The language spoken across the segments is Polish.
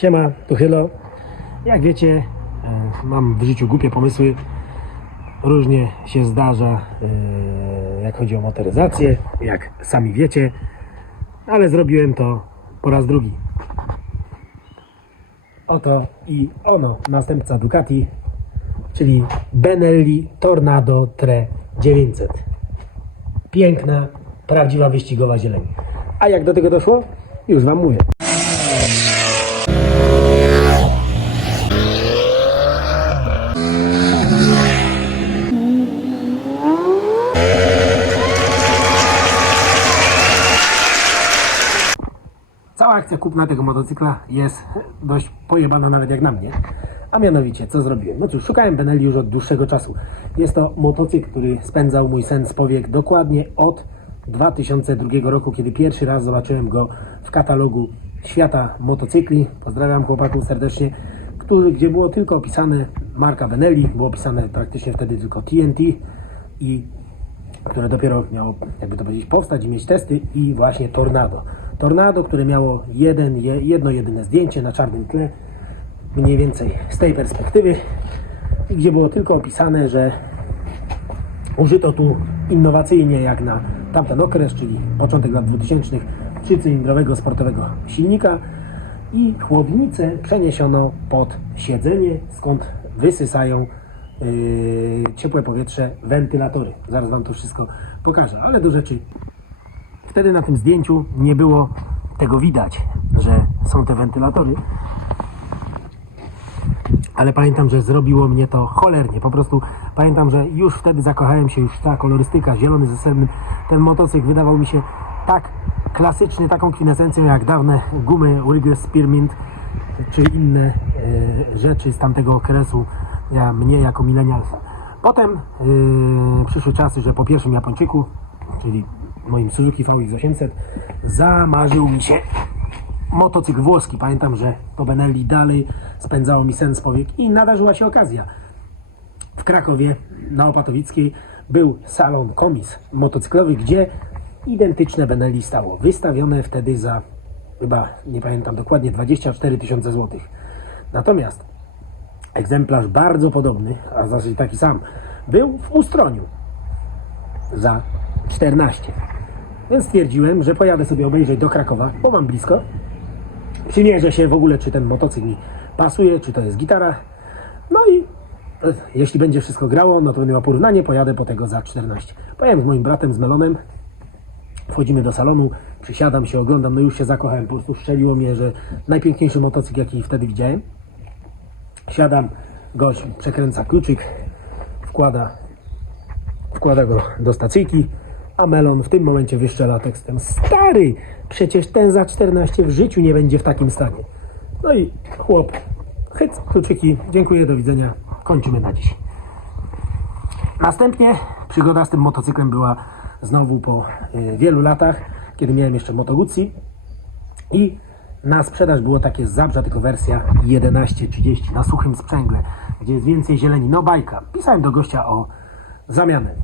Siema, tu Hylo. Jak wiecie, e, mam w życiu głupie pomysły. Różnie się zdarza, e, jak chodzi o motoryzację, jak sami wiecie, ale zrobiłem to po raz drugi. Oto i ono, następca Ducati, czyli Benelli Tornado Tre 900. Piękna, prawdziwa wyścigowa zieleń. A jak do tego doszło? Już Wam mówię. Kupna tego motocykla jest dość pojebana nawet jak na mnie. A mianowicie, co zrobiłem? No cóż, szukałem Benelli już od dłuższego czasu. Jest to motocykl, który spędzał mój sen z powiek dokładnie od 2002 roku, kiedy pierwszy raz zobaczyłem go w katalogu świata motocykli. Pozdrawiam chłopaków serdecznie, który, gdzie było tylko opisane marka Benelli, było opisane praktycznie wtedy tylko TNT i które dopiero miało, jakby to powiedzieć, powstać i mieć testy i właśnie Tornado. Tornado, które miało jeden, je- jedno jedyne zdjęcie na czarnym tle, mniej więcej z tej perspektywy, gdzie było tylko opisane, że użyto tu innowacyjnie jak na tamten okres, czyli początek lat 2000, trzycylindrowego sportowego silnika i chłodnicę przeniesiono pod siedzenie, skąd wysysają yy, ciepłe powietrze wentylatory. Zaraz Wam to wszystko pokażę, ale do rzeczy. Wtedy na tym zdjęciu nie było tego widać, że są te wentylatory, ale pamiętam, że zrobiło mnie to cholernie. Po prostu pamiętam, że już wtedy zakochałem się, już ta kolorystyka, zielony ze srebrnym. Ten motocykl wydawał mi się tak klasyczny, taką kwintesencją jak dawne gumy Urigos Spearmint czy inne e, rzeczy z tamtego okresu, ja, mnie jako milenialsa. Potem e, przyszły czasy, że po pierwszym Japończyku, czyli moim Suzuki VX800, zamarzył mi się motocykl włoski. Pamiętam, że to Benelli dalej spędzało mi sen z powiek i nadarzyła się okazja. W Krakowie na Opatowickiej był salon komis motocyklowy, gdzie identyczne Benelli stało. Wystawione wtedy za chyba, nie pamiętam dokładnie, 24 tysiące złotych. Natomiast egzemplarz bardzo podobny, a zasadzie taki sam, był w Ustroniu za 14. Więc stwierdziłem, że pojadę sobie obejrzeć do Krakowa, bo mam blisko. Przymierzę się w ogóle, czy ten motocykl mi pasuje, czy to jest gitara. No i e, jeśli będzie wszystko grało, no to będę miał porównanie, pojadę po tego za 14. Pojechałem z moim bratem, z Melonem. Wchodzimy do salonu, przysiadam się, oglądam, no już się zakochałem, po prostu szczeliło mnie, że najpiękniejszy motocykl, jaki wtedy widziałem. Siadam, gość przekręca kluczyk, wkłada, wkłada go do stacyjki, a Melon w tym momencie wyszczela tekstem Stary, przecież ten za 14 w życiu nie będzie w takim stanie. No i chłop, hyc, kluczyki, dziękuję, do widzenia, kończymy na dziś. Następnie przygoda z tym motocyklem była znowu po e, wielu latach, kiedy miałem jeszcze Moto i na sprzedaż było takie Zabrza, tylko wersja 11.30 na suchym sprzęgle, gdzie jest więcej zieleni. No bajka. Pisałem do gościa o zamianę.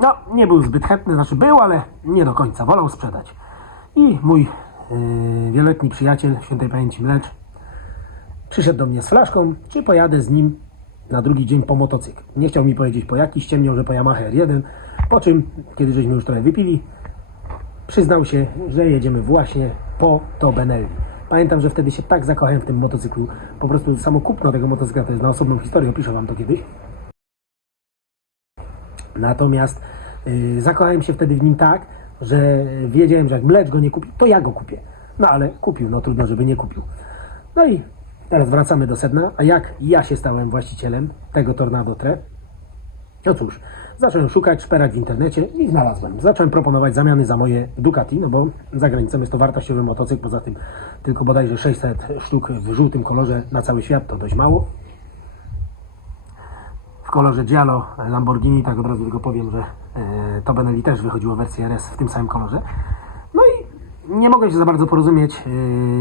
No, nie był zbyt chętny, znaczy był, ale nie do końca. Wolał sprzedać. I mój yy, wieloletni przyjaciel, świętej pamięci Mlecz, przyszedł do mnie z flaszką, czy pojadę z nim na drugi dzień po motocykl. Nie chciał mi powiedzieć po jaki, ściemniał, że po Yamaha R1, po czym, kiedy żeśmy już trochę wypili, przyznał się, że jedziemy właśnie po to Benelli. Pamiętam, że wtedy się tak zakochałem w tym motocyklu, po prostu samo kupno tego motocykla to jest na osobną historię, opiszę Wam to kiedyś. Natomiast yy, zakochałem się wtedy w nim tak, że wiedziałem, że jak Mlecz go nie kupi, to ja go kupię. No ale kupił, no trudno, żeby nie kupił. No i teraz wracamy do sedna. A jak ja się stałem właścicielem tego Tornado Tre? No cóż, zacząłem szukać, szperać w internecie i znalazłem. Zacząłem proponować zamiany za moje Ducati, no bo za granicą jest to wartościowy motocykl, poza tym tylko bodajże 600 sztuk w żółtym kolorze na cały świat, to dość mało. W kolorze Giallo Lamborghini, tak od razu tylko powiem, że e, to Benelli też wychodziło wersję RS w tym samym kolorze. No i nie mogłem się za bardzo porozumieć.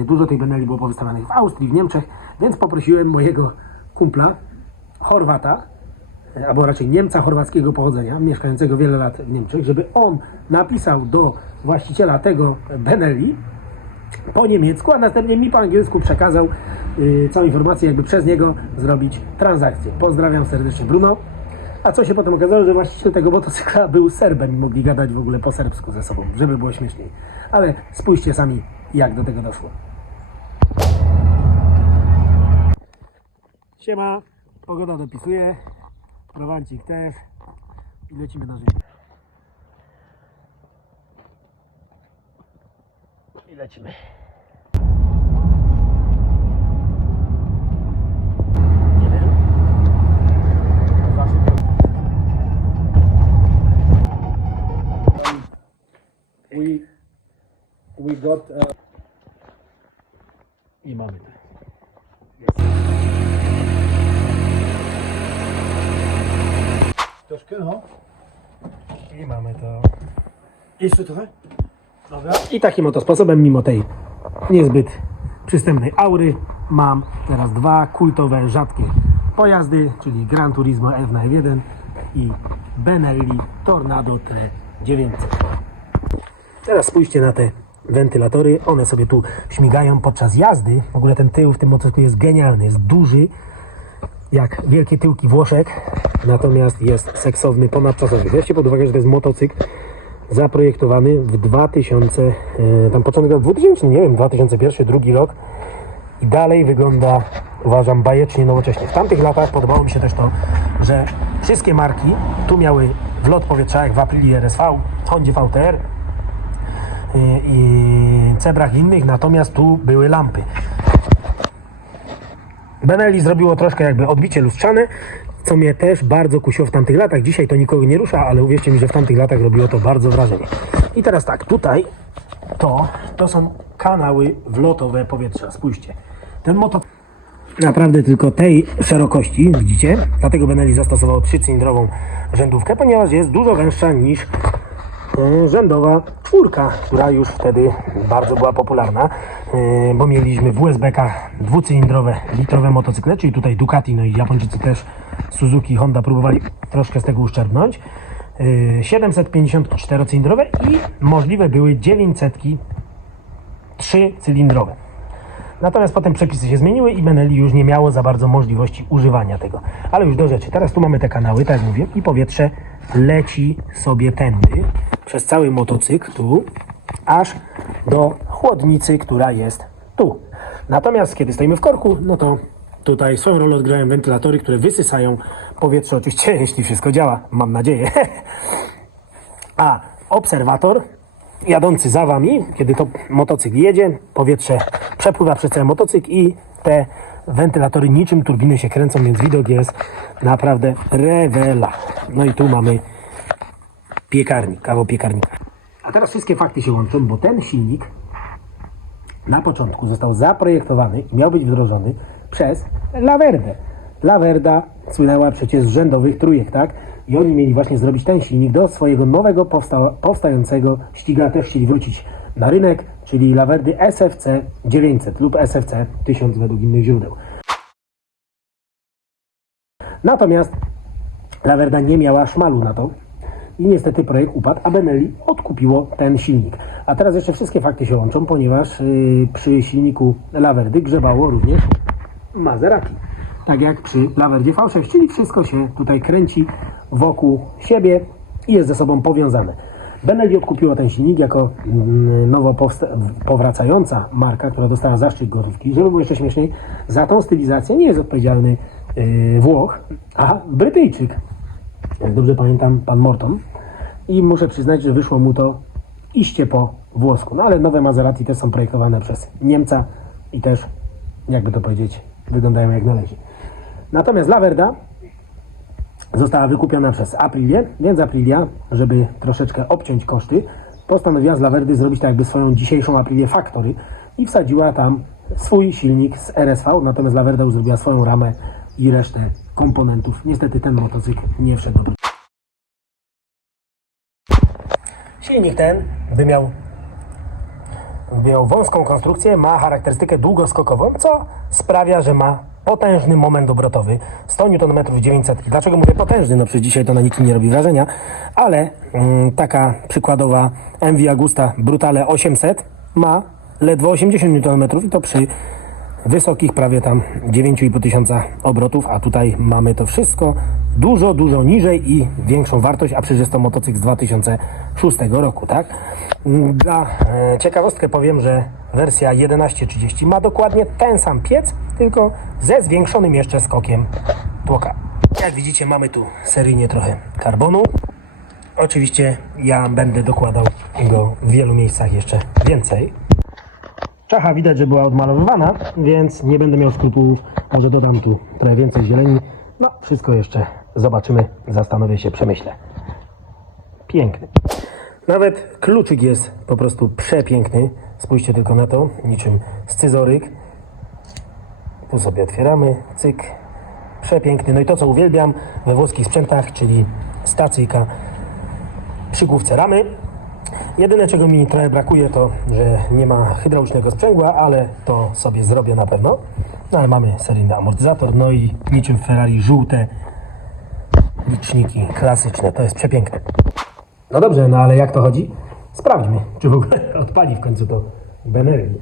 e, Dużo tej Benelli było powystawionych w Austrii, w Niemczech, więc poprosiłem mojego kumpla, Chorwata, e, albo raczej Niemca chorwackiego pochodzenia, mieszkającego wiele lat w Niemczech, żeby on napisał do właściciela tego Benelli po niemiecku, a następnie mi po angielsku przekazał y, całą informację, jakby przez niego zrobić transakcję. Pozdrawiam serdecznie Bruno. A co się potem okazało, że właściciel tego motocykla był Serbem i mogli gadać w ogóle po serbsku ze sobą, żeby było śmieszniej. Ale spójrzcie sami, jak do tego doszło. Siema, pogoda dopisuje, prowancik też i lecimy na życie. I lecimy. We got... Uh... I mamy to. Troszkę, no. I mamy to. Jeszcze trochę? Dobra. I takim oto sposobem, mimo tej niezbyt przystępnej aury, mam teraz dwa kultowe, rzadkie pojazdy, czyli Gran Turismo F na F1 i Benelli Tornado T900. Teraz spójrzcie na te wentylatory, one sobie tu śmigają podczas jazdy. W ogóle ten tył w tym motocyklu jest genialny, jest duży, jak wielkie tyłki Włoszek, natomiast jest seksowny, ponadczasowy. Weźcie pod uwagę, że to jest motocykl zaprojektowany w 2000, e, tam początek roku 2000, nie wiem, 2001, drugi rok i dalej wygląda, uważam, bajecznie nowocześnie. W tamtych latach podobało mi się też to, że wszystkie marki tu miały wlot powietrza, jak w Aprili RSV, Hondzie VTR i, Cebrach innych, natomiast tu były lampy. Benelli zrobiło troszkę jakby odbicie lustrzane, co mnie też bardzo kusiło w tamtych latach. Dzisiaj to nikogo nie rusza, ale uwierzcie mi, że w tamtych latach robiło to bardzo wrażenie. I teraz tak, tutaj to, to są kanały wlotowe powietrza. Spójrzcie. Ten motor naprawdę tylko tej szerokości, widzicie? Dlatego Benelli zastosował trzycylindrową rzędówkę, ponieważ jest dużo węższa niż rzędowa czwórka, która już wtedy bardzo była popularna, e, bo mieliśmy w USB-kach dwucylindrowe, litrowe motocykle, czyli tutaj Ducati, no i Japończycy też, Suzuki, Honda próbowali troszkę z tego uszczerpnąć. E, 754 cylindrowe i możliwe były 900 trzycylindrowe. Natomiast potem przepisy się zmieniły i Benelli już nie miało za bardzo możliwości używania tego. Ale już do rzeczy. Teraz tu mamy te kanały, tak jak mówię, i powietrze leci sobie tędy przez cały motocykl tu, aż do chłodnicy, która jest tu. Natomiast kiedy stoimy w korku, no to tutaj swoją rolę odgrywają wentylatory, które wysysają powietrze, oczywiście, jeśli wszystko działa, mam nadzieję. A obserwator jadący za wami, kiedy to motocykl jedzie, powietrze przepływa przez cały motocykl i te wentylatory niczym turbiny się kręcą, więc widok jest naprawdę rewela. No i tu mamy piekarnik, kawał piekarnika. A teraz wszystkie fakty się łączą, bo ten silnik na początku został zaprojektowany i miał być wdrożony przez Laverdę. Laverda słynęła przecież z rzędowych trójek, tak? I oni mieli właśnie zrobić ten silnik do swojego nowego powsta- powstającego ściga. Też chcieli wrócić na rynek, czyli Laverdy SFC 900 lub SFC 1000 według innych źródeł. Natomiast Laverda nie miała szmalu na to i niestety projekt upadł, a Benelli odkupiło ten silnik. A teraz jeszcze wszystkie fakty się łączą, ponieważ yy, przy silniku Laverdy grzebało również Maserati. Tak jak przy Laverdzie V6, czyli wszystko się tutaj kręci wokół siebie i jest ze sobą powiązane. Benelli odkupiło ten silnik jako mm, nowo powracająca marka, która dostała zaszczyt gotówki. Żeby było jeszcze śmieszniej, za tą stylizację nie jest odpowiedzialny yy, Włoch, a Brytyjczyk. Jak dobrze pamiętam, pan Morton. I muszę przyznać, że wyszło mu to iście po włosku. No ale nowe Maserati też są projektowane przez Niemca i też, jakby to powiedzieć, wyglądają jak należy. Natomiast Laverda została wykupiona przez Aprilię, więc Aprilia, żeby troszeczkę obciąć koszty, postanowiła z Laverdy zrobić tak jakby swoją dzisiejszą Aprilię Factory i wsadziła tam swój silnik z RSV, natomiast Laverda już zrobiła swoją ramę i resztę komponentów. Niestety ten motocykl nie wszedł do Silnik ten by miał, by miał wąską konstrukcję, ma charakterystykę długoskokową, co sprawia, że ma potężny moment obrotowy 100 Nm 900. Dlaczego mówię potężny? No przecież dzisiaj to na nikim nie robi wrażenia, ale mm, taka przykładowa MV Agusta Brutale 800 ma ledwo 80 Nm i to przy wysokich prawie tam 9,5 tysiąca obrotów, a tutaj mamy to wszystko dużo, dużo niżej i większą wartość, a przecież jest to motocykl z 2006 roku, tak? Dla e, ciekawostkę powiem, że wersja 1130 ma dokładnie ten sam piec, tylko ze zwiększonym jeszcze skokiem tłoka. Jak widzicie mamy tu seryjnie trochę karbonu. Oczywiście ja będę dokładał go w wielu miejscach jeszcze więcej. Czacha widać, że była odmalowywana, więc nie będę miał skrupułów. Może dodam tu trochę więcej zieleni. No, wszystko jeszcze zobaczymy, zastanowię się, przemyślę. Piękny. Nawet kluczyk jest po prostu przepiękny. Spójrzcie tylko na to, niczym scyzoryk. Tu sobie otwieramy, cyk. Przepiękny. No i to, co uwielbiam we włoskich sprzętach, czyli stacyjka przy główce ramy. Jedyne, czego mi trochę brakuje, to, że nie ma hydraulicznego sprzęgła, ale to sobie zrobię na pewno. No ale mamy seryjny amortyzator, no i niczym Ferrari żółte liczniki klasyczne. To jest przepiękne. No dobrze, no ale jak to chodzi? Sprawdźmy, czy w ogóle odpali w końcu to Benergi.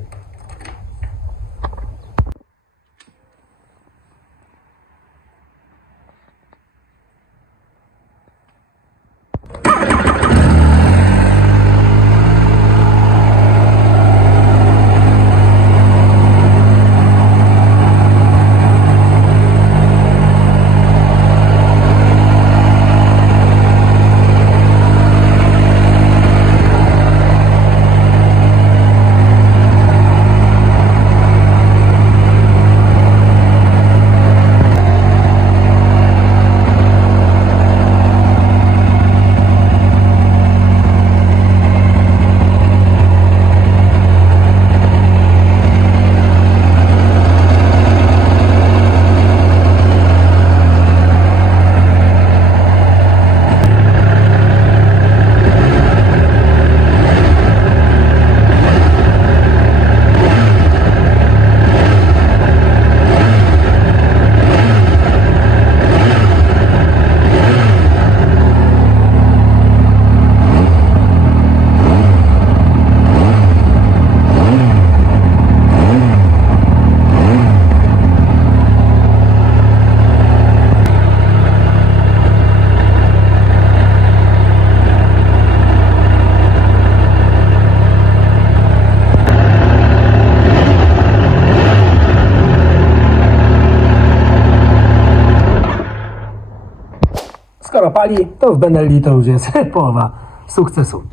To w Benelli to już jest połowa sukcesu.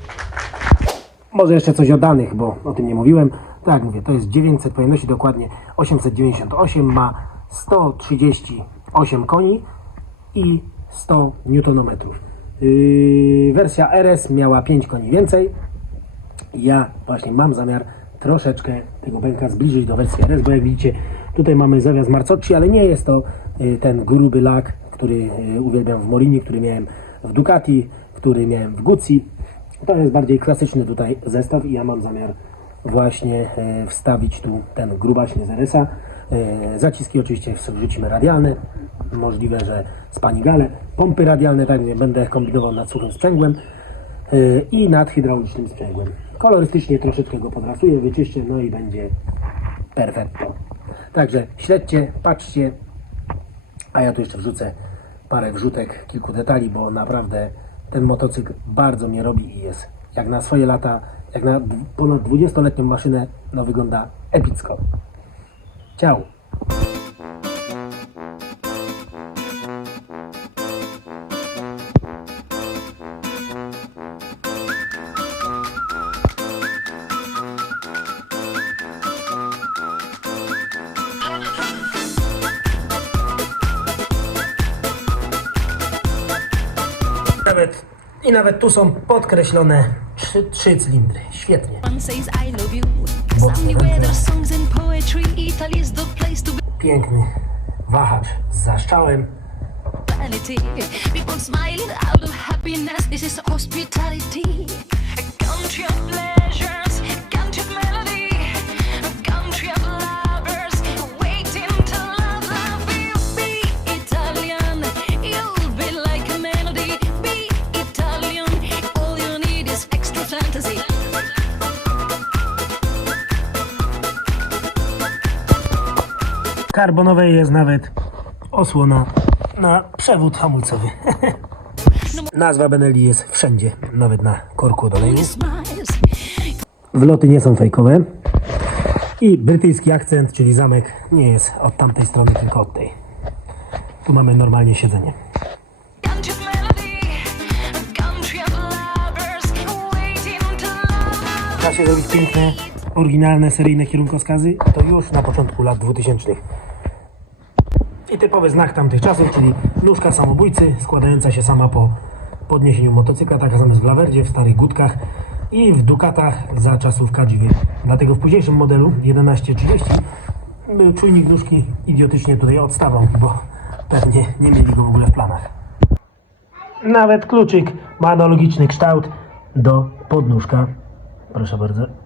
Może jeszcze coś o danych, bo o tym nie mówiłem. Tak mówię, to jest 900, pojemności dokładnie 898, ma 138 koni i 100 Nm. Yy, wersja RS miała 5 koni więcej. Ja właśnie mam zamiar troszeczkę tego bęka zbliżyć do wersji RS, bo jak widzicie, tutaj mamy zawias Marcocci, ale nie jest to y, ten gruby lak, który y, uwielbiam w Molini, który miałem w Ducati, który miałem w Guzzi. To jest bardziej klasyczny tutaj zestaw i ja mam zamiar właśnie e, wstawić tu ten grubaśny z RS-a. E, Zaciski oczywiście wrzucimy radialne, możliwe, że z Panigale. Pompy radialne, tak będę kombinował nad suchym sprzęgłem e, i nad hydraulicznym sprzęgłem. Kolorystycznie troszeczkę go podrasuję, wyczyszczę, no i będzie perfetto. Także śledźcie, patrzcie, a ja tu jeszcze wrzucę parę wrzutek, kilku detali, bo naprawdę ten motocykl bardzo mnie robi i jest jak na swoje lata, jak na ponad 20-letnią maszynę, no wygląda epicko. Ciao! I nawet tu są podkreślone trzy, trzy cylindry. Świetnie. Piękny wahacz z zaszczałem. People karbonowej jest nawet osłona na przewód hamulcowy. Nazwa Benelli jest wszędzie, nawet na korku oleju. Wloty nie są fejkowe. I brytyjski akcent, czyli zamek, nie jest od tamtej strony, tylko od tej. Tu mamy normalnie siedzenie. Da się zrobić piękne, oryginalne, seryjne kierunkowskazy, to już na początku lat 2000. I typowy znak tamtych czasów, czyli nóżka samobójcy składająca się sama po podniesieniu motocykla, taka sama jest w Lawerdzie, w starych Gutkach i w Dukatach za czasów Kadżiwy. Dlatego w późniejszym modelu 1130 był czujnik nóżki idiotycznie tutaj odstawał, bo pewnie nie mieli go w ogóle w planach. Nawet kluczyk ma analogiczny kształt do podnóżka. Proszę bardzo.